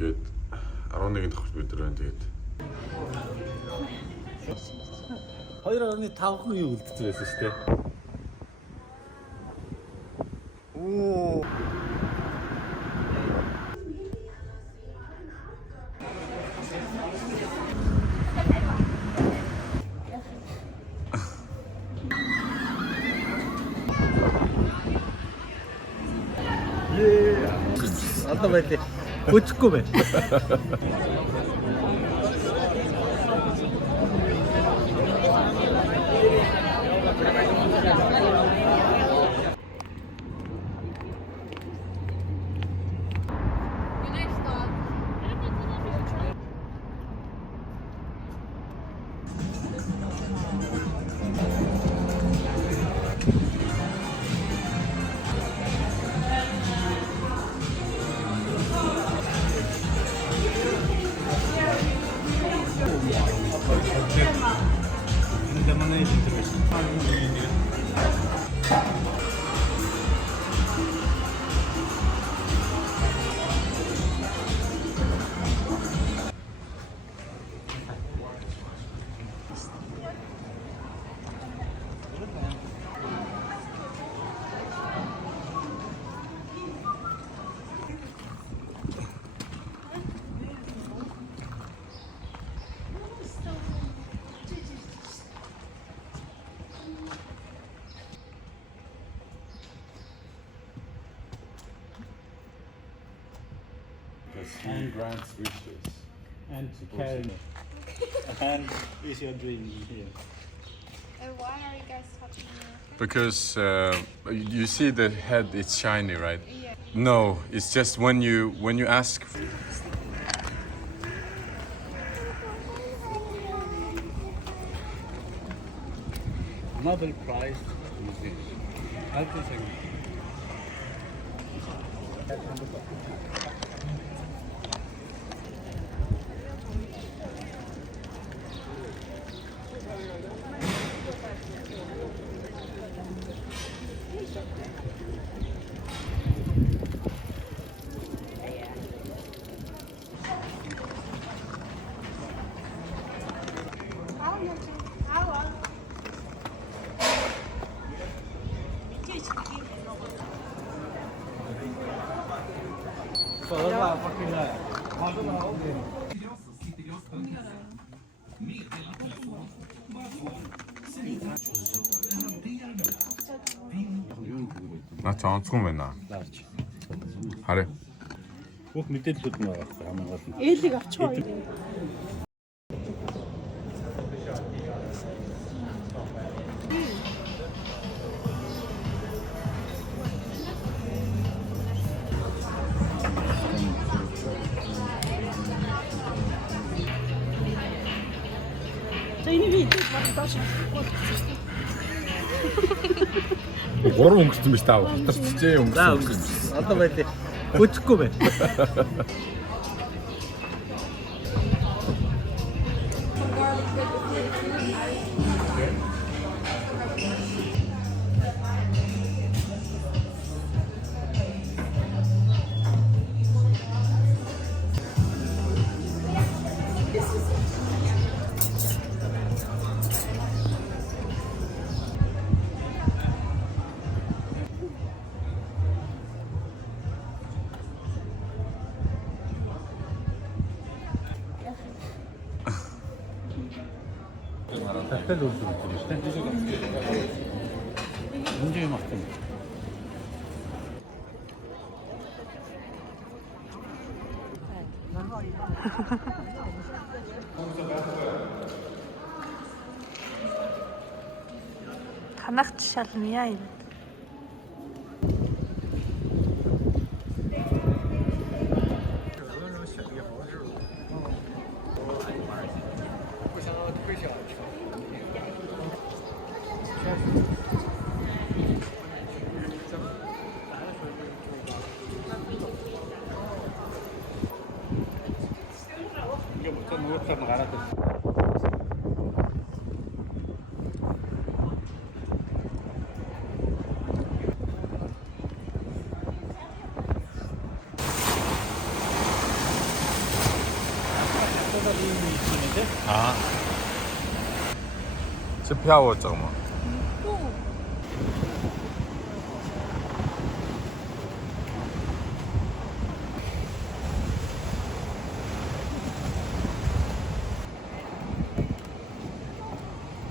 ингээд 11 давхар бид нар байна тэгээд 2.5 юу үлдсэн байсан шүү дээ. оо Одоо байлээ. Хүчгүй бай. hand grants wishes And to carry me. And is your dream here? Why are you guys touching me? because you see the head it's shiny, right? Yeah. No, it's just when you ask. Nobel Prize. 나 저 онцгой байна. Ларч. Харъя. Бүх мэдээлэлүүд нь байгаа хамгийн гол нь. Ээлийг авчихгүй. За энийг идэх бодож байна. Гурван өнгөрсөн биш таа. Хатарчжээ өнгөрсөн. Одоо байлээ. Хүчгүй бай. Дахиад үлдсэн шүү дээ. Энд юм авсан. Ханагч шалмия юм. 이게 뭐 누웠다면 알아듣. 아. 저 배워 잠깐만.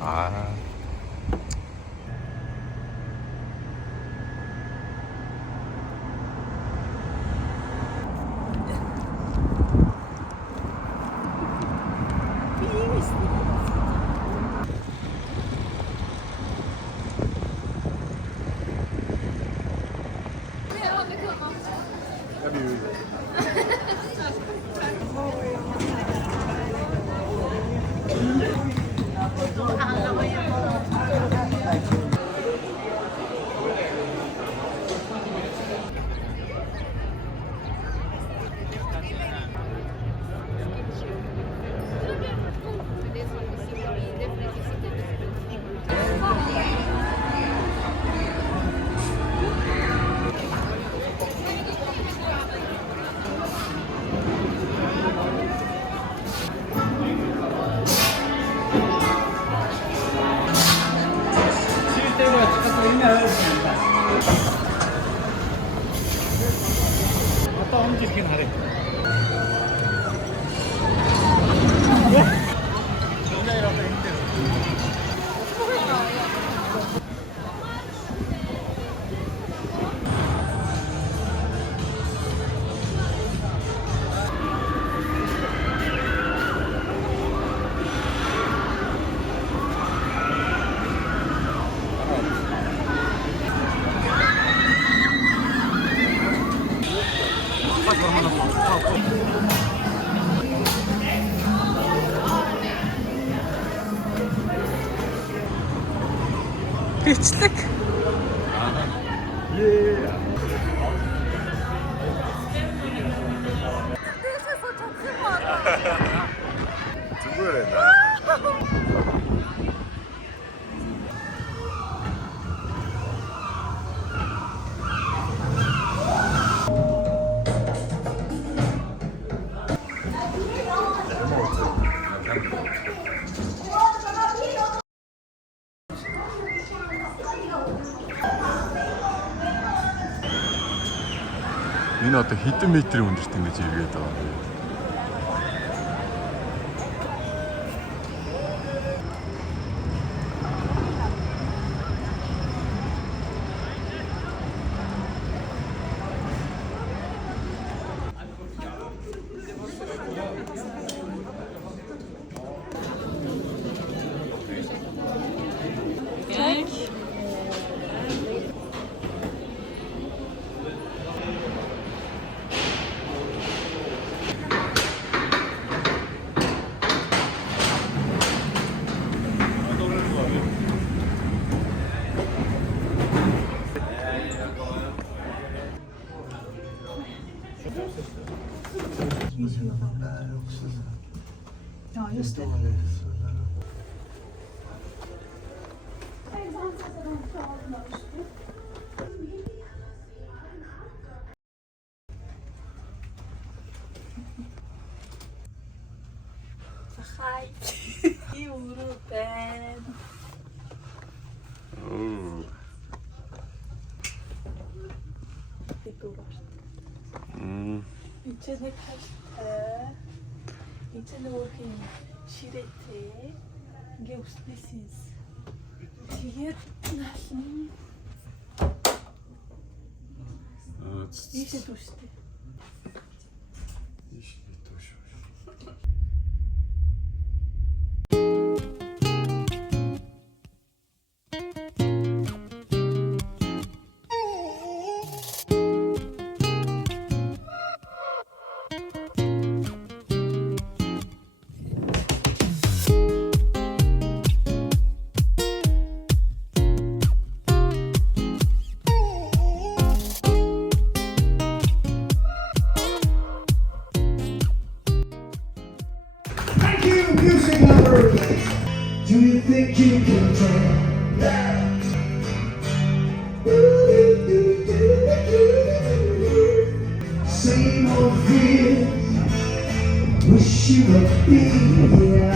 아. 갔다 움직이긴 하래. Geçtik. 누구야 나? Yine hatta hitte metre understände Julieta. Ja, just det. Hej. Europen. Det går bort. İçine kaçtı. İçine bakayım. Şirete. Gösterisiz. Şiret nasıl? İşte düştü. Music lovers, do you think you can tell? Same old fears wish you would be here.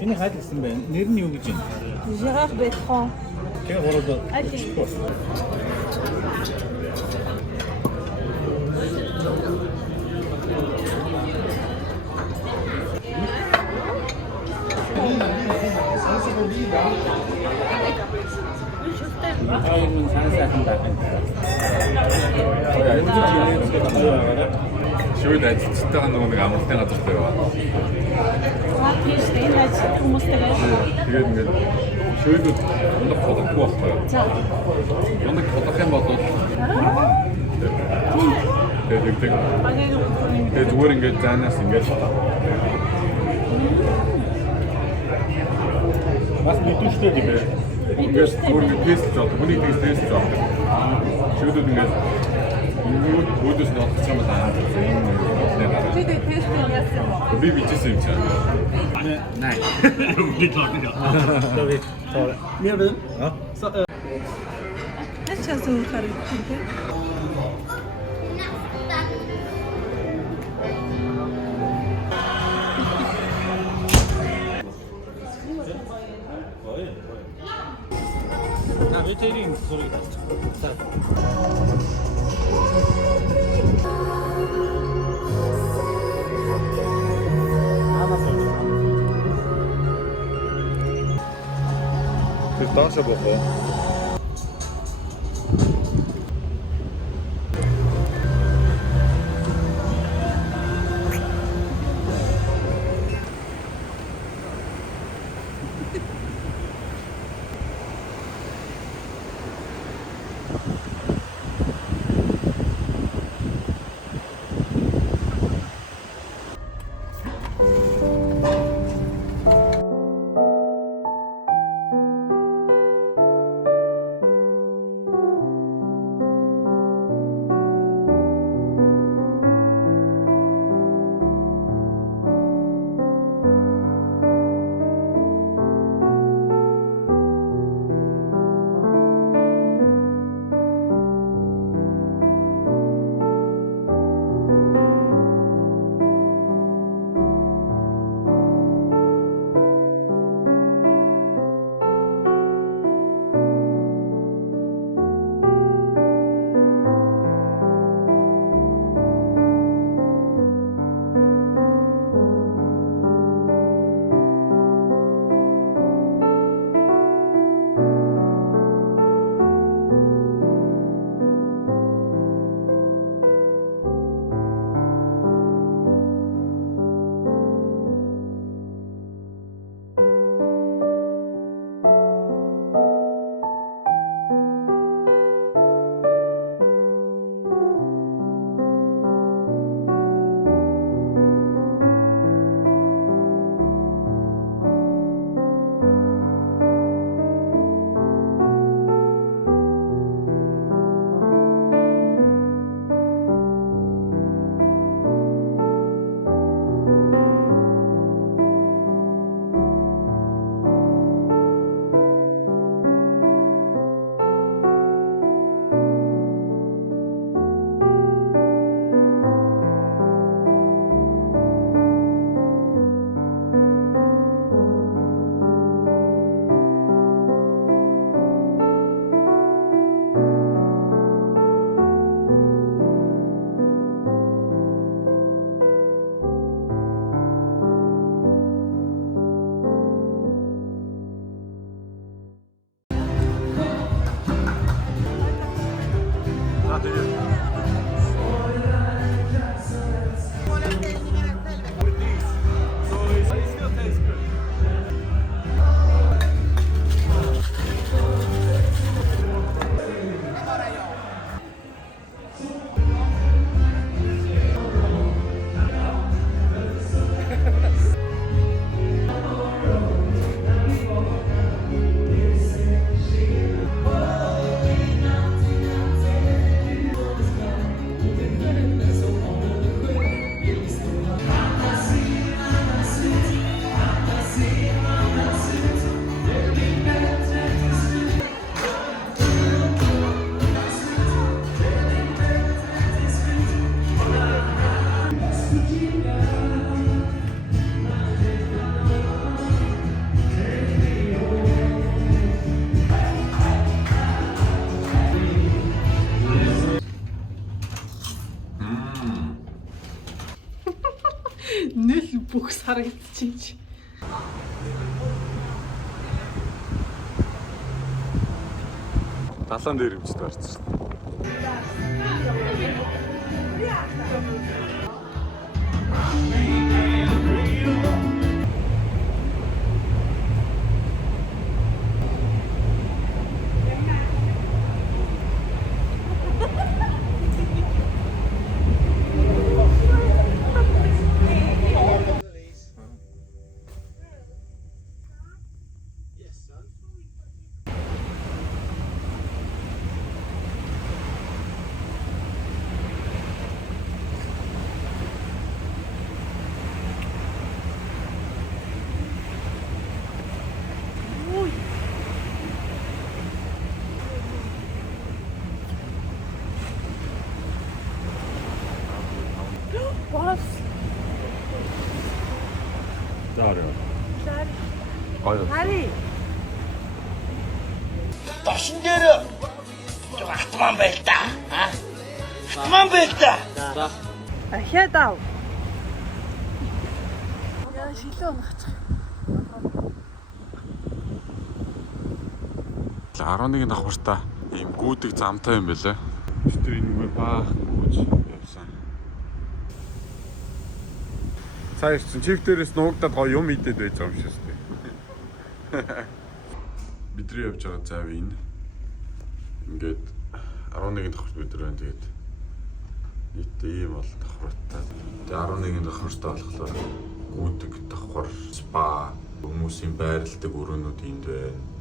Seni hayatısın ben. Nereden yok için? Gérard Bertrand. Gel orada. Hadi. Ayın sana sakın 쇼에다 진짜 하는 거는 아무 때나 떴어요. Hier stehen halt, du musst da 이게 쇼에도 연락 더 갖고 왔어요. 자, 연락 더 갖고 한번 Det vore en good tennis and good. Was bir düştü gibi. Det vore en pissjobb. Det vore inte en pissjobb. Shoede du det? Borde snart tillsammans här. det är testen jag ser på. Det blir mycket synt sen. Nej. Det är klart det gör. Ska vi ta det? Mer vin? Ja. Så, Det känns som karut, inte? 자, 웨테링 소리가 자. Tout c'est beau. Бүх сар идчихэж. Далаан дээр хэмжиж барьсан шүү дээ. Бас За орё. Гоё. хари. Тошин дээр атман байл та. Атман байл та. Ахиад ав. Яа шилээ унах. 11 давхартаа ийм гүйдэг замтай юм байлаа. Бид тэр энэ баахан гүйж явсан. Цааш чинь чив дээрээс нуугдаад гоё юм идээд байж байгаа юм шиг шүү. Бидний явж байгаа зав энэ. Ингээд 11 давхарт бид нар тэгээд нийтдээ ийм бол давхартай. Тэгээд 11 давхартаа болохоор гүйдэг давхар, спа, хүмүүсийн байрладаг өрөөнүүд энд байна.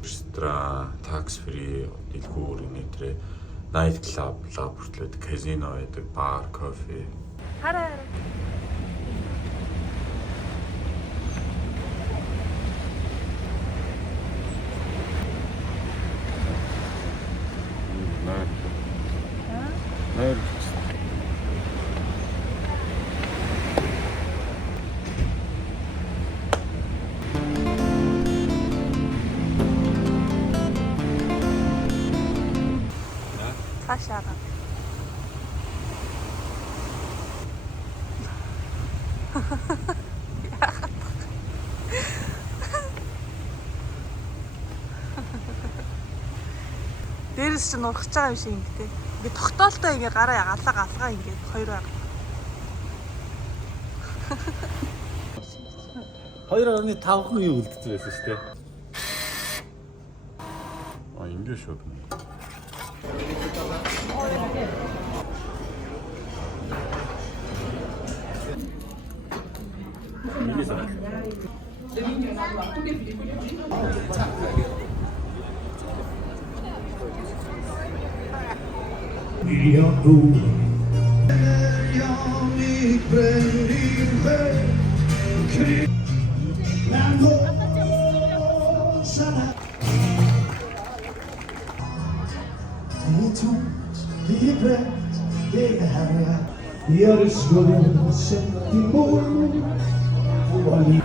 Ресторан, tax free, дэлгүүр, нэтрэ, night club, лабораторид, казино байдаг, бар, кофе. Хараа. Нэр. Цаашаа. Дээрээс чинь ургаж байгаа юм шиг ингэтэй. Ингээ тогтоолтой ингээ гараа галгаа ингээ хоёр байгаа. 2.5 хүн юу үлдсэн байсан шүү дээ. Ингээ шууд. Jag skulle sätta imorgon. Bye.